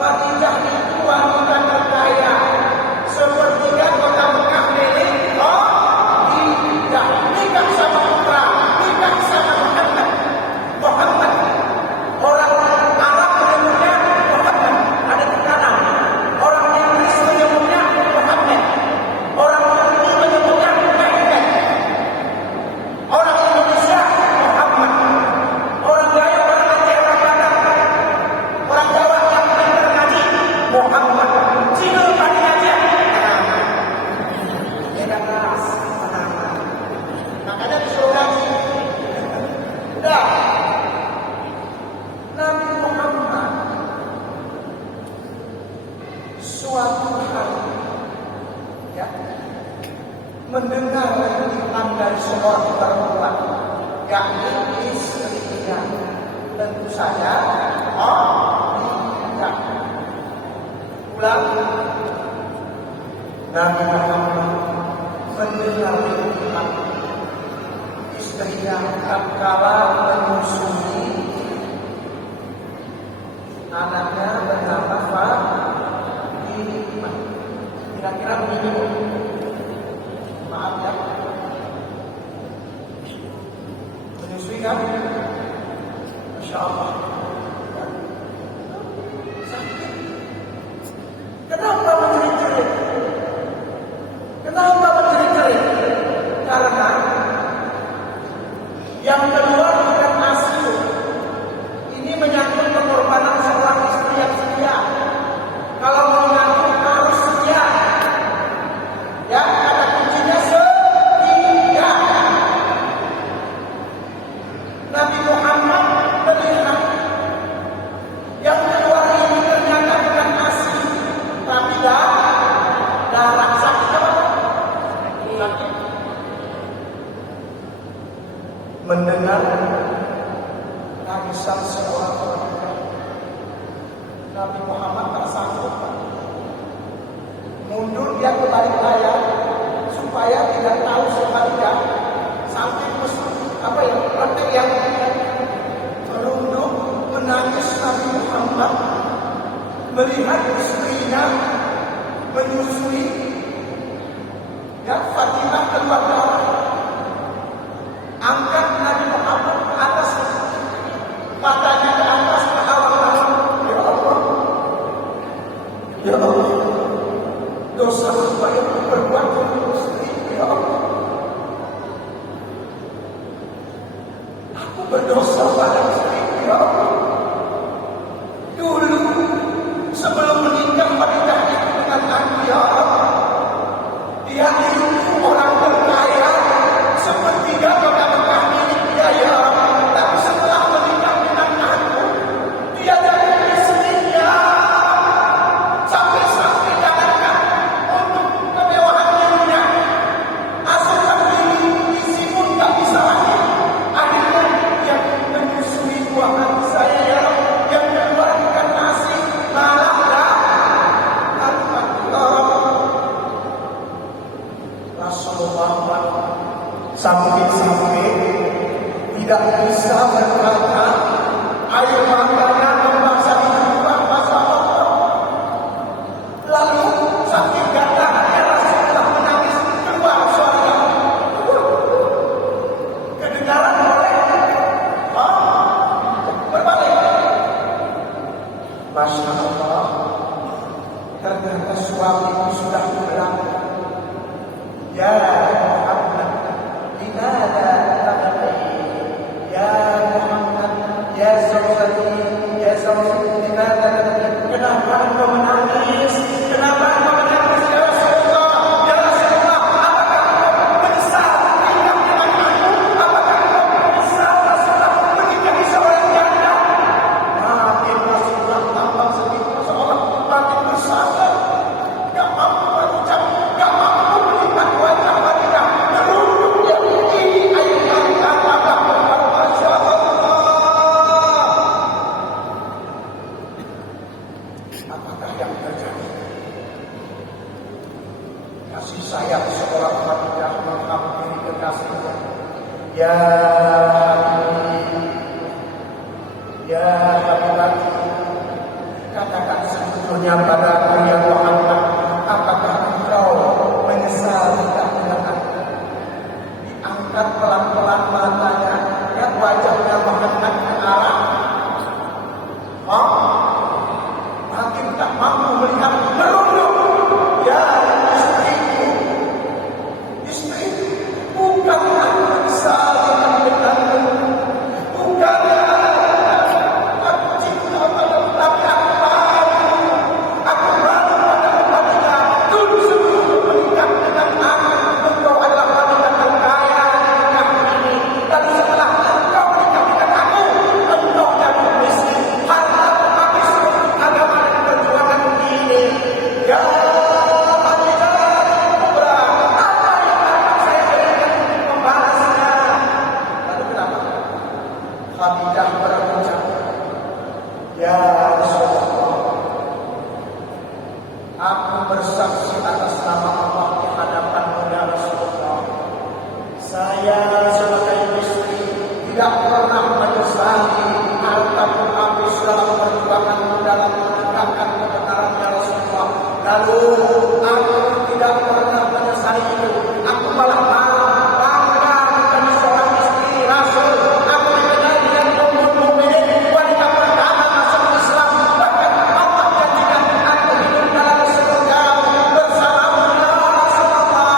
Khadijah itu wanita terkaya, sepertiga kota Mekah milik Khadijah. Nikah sama putra, nikah sama Muhammad. Muhammad orang Arab menyebutnya Muhammad, ada tekanan. Orang Inggris menyebutnya Muhammad, orang Turki menyebutnya Mehmet, orang Indonesia Muhammad, orang Dayak, orang Aceh, orang Padang, orang Jawa yang pintar ngaji Muhammad. Cina tadi aja beda kelas. Makanya disuruh ngaji. Udah, Nabi Muhammad suatu hari ya mendengar rintihan dari seorang perempuan, yakni istrinya. Tentu saja tidak. Ulang, Nabi Muhammad mendengar rintihan istrinya tatkala menyusui anaknya bernama Fatimah. Kira-kira begitu. Maaf ya. Menyusui kan? Masya Allah. Sakit. Kenapa menjerit-jerit? Kenapa menjerit-jerit? Karena yang keluar bukan asli. Ini menyangkut pengorbanan seorang istri yang setia. Kalau mau ngaku harus setia. Ya, kata kuncinya setia. Nabi Muhammad melihat yang keluar ini ternyata bukan asli, tapi darah sakit apa? Sakit. Mendengar tangisan seorang wanita, Nabi Muhammad tak sanggup. Mundur dia ke balik layar supaya tidak tahu siapa dia. Sampai praktek yang merunduk menangis Nabi Muhammad melihat istrinya menyusui ya Fatimah keluar darah. Angkat Nabi Muhammad ke atas, matanya ke atas, ke awal-awal. Ya Allah, ya Allah, dosa apa yang berbuat dengan istri, ya Allah. Aku berdosa pada istri, ya Allah. Dulu sebelum menikah wanita itu dengan aku, ya Allah. Dia itu orang berkaya, sepertiga kota Mekah milik dia, ya Allah. Tapi setelah menikah dengan aku, dia jadi istrinya. Sampai-sampai jangankan untuk kemewahan dirinya, asalkan isi pun tak bisa lagi. Akhirnya dia menyusui buah hati saya, ya Allah. Yang keluar bukan nasi, malah Rasulullah sampai tidak bisa berkata, air matanya membasahi kedua masa Allah. Lalu saking gatahannya Rasulullah menangis, keluar suaranya. Kedengaran oleh berbalik. Masya Allah, ternyata suamiku sudah pulang. Ya Muhammad, dimana tabaqi? Ya Muhammad, ya zawjati, ya zawjati, dimana tabaqi? Kenapa engkau menangis? Kenapa engkau menangis? Ya Rasulullah, ya Rasulullah, apakah engkau menyesal menikah dengan aku? Apakah engkau menyesal setelah menikahi seorang janda? Makin Rasulullah tambah sedih, seolah makin bersabar. Gak mampu berucap, gak mampu melihat wajah wanita merunduk yang ini air mata mata Masya Allah. Apakah yang terjadi? Kasih sayang seorang wanita menghampiri kekasihnya. Ya Habib, ya Habibati, katakan sendiri. Makin tak mampu melihat merunduk. Ya istriku, bukan aku bisa denganmu, bukan aku cinta padamu, tapi aku malu padamu wanita dulu sebelum menikah dengan aku. Engkau adalah wanita terkaya di nikah ini, dan setelah engkau menikah dengan aku, engkau jatuh miskin. Harta habis untuk agama dan perjuangan ini. Ya Khadiijah berucap, ya Rasulullah, aku bersaksi atas nama Allah di hadapanmu ya Rasulullah. Saya sebagai istri tidak pernah menyesali hartaku habis dalam perjuanganmu dalam menegakkan kebenaran ya Rasulullah. Lalu aku tidak pernah menyesali itu. Aku malah bangga menjadi seorang istri Rasul. Aku dikenal dengan ummul mukminin, wanita pertama masuk Islam. Bahkan Allah janjikan aku hidup dalam surga bersamamu ya Rasulullah.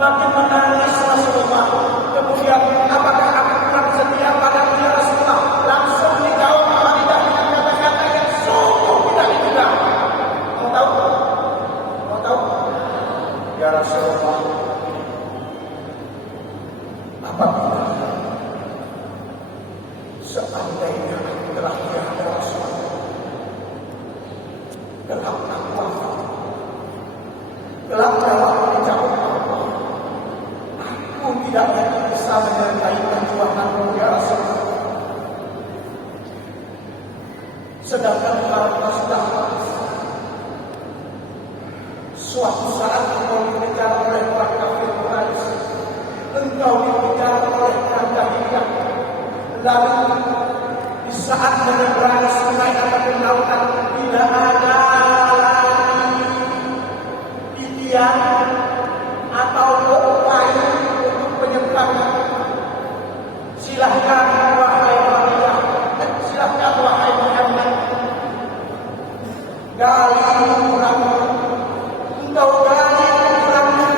Makin menangis Rasulullah. Kemudian, apakah aku kurang setia padamu ya Rasulullah? Langsung dijawab Khadiijah dengan kata-kata yang sungguh tidak diduga. Mau tahu? Ya Rasulullah, apabila seandainya aku telah tiada Rasulullah, gelap aku wafat, gelap nyawaku dicabut Allah, aku tidak lagi bisa menyertai perjuanganmu ya Rasulullah. Sedangkan harta sudah habis. Suatu saat engkau dikejar oleh orang kafir Quraisy, engkau dikejar oleh orang jahiliyah. Lalu di saat menyeberangi sungai ataupun lautan, tidak ada lagi titian atau upaya untuk penyeberangan. Silahkan wahai Khadijah, silahkan wahai Muhammad, gali ukuranmu. Engkau gali ukuranmu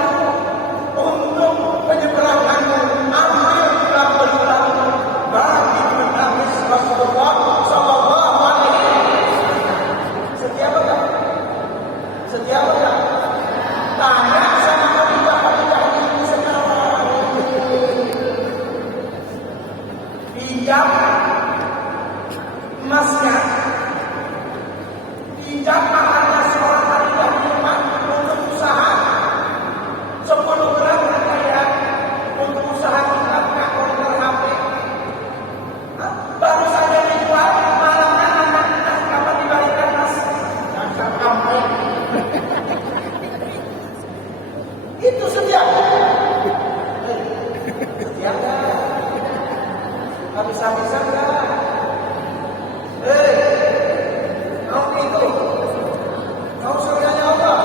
untuk penyeberanganmu. Ambil gelang-gelangmu. Bagi menangis Rasulullah sallallahu alaihi wasallam. Setia apa? Setia apa? Tanya sama Khadijah ini sekarang. Pinjam emasnya, pinjam mahalnya seorang Khadijah di rumah untuk usaha 10 gram harganya untuk usaha kitabnya order HP. Baru saja dijual, malamnya anak kapan dibalikan mas? Jangan sampai. Itu setia. Setia enggak? Habis-habisan enggak? Mau itu? Mau surganya Allah?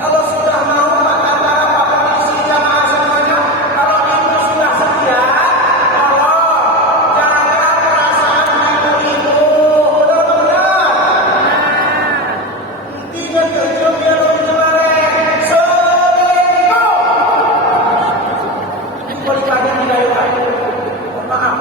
Kalau sudah mau, maka para polisi jamaah semuanya, kalau ibu sudah setia, tolong jaga perasaan ibu-ibu. Benar-benar. Intinya kerja biar lebih kemarin. Selingkuh. Balik lagi di daerah. Mohon maaf.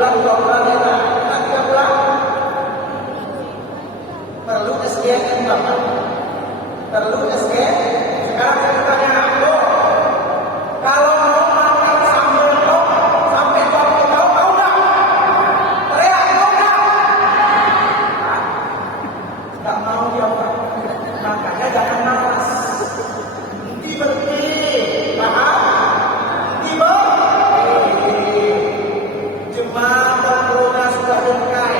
bulan, 2 bulan ya, nah, 3 bulan. Perlu SGM Bapak. Perlu SGM. Sekarang saya bertanya, kalau mau makan sambal top sampai top mau nggak? Teriak mau nggak? Nggak mau ya Pak. Makanya jangan malas. Berhenti, paham? Jemaah corona sudah dekai.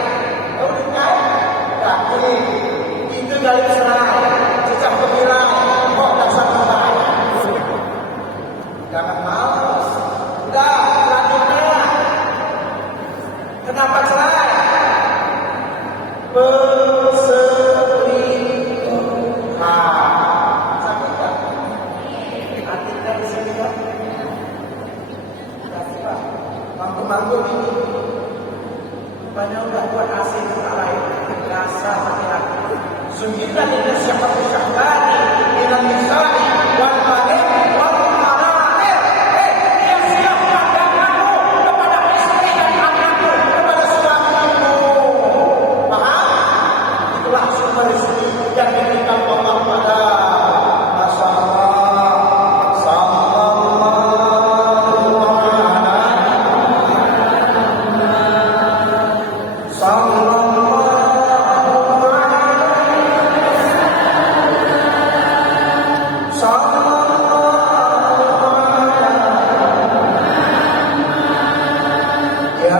Tahu dekai? Kaki. Itu dari serai. Cecah pemirai. Kok dasar kembali. Jangan malas. Udah, selanjutnya. Kenapa cerai? Mampu ini rupanya udah buat AC tempat lain rasa sakit hati. Sembilan ini siapa syahbani minal misali wal manim wal manair. Dia siap pandanganmu kepada istri dan anakmu, kepada suamimu. Paham? Itulah sumber rezeki yang diberikan Allah pada Ya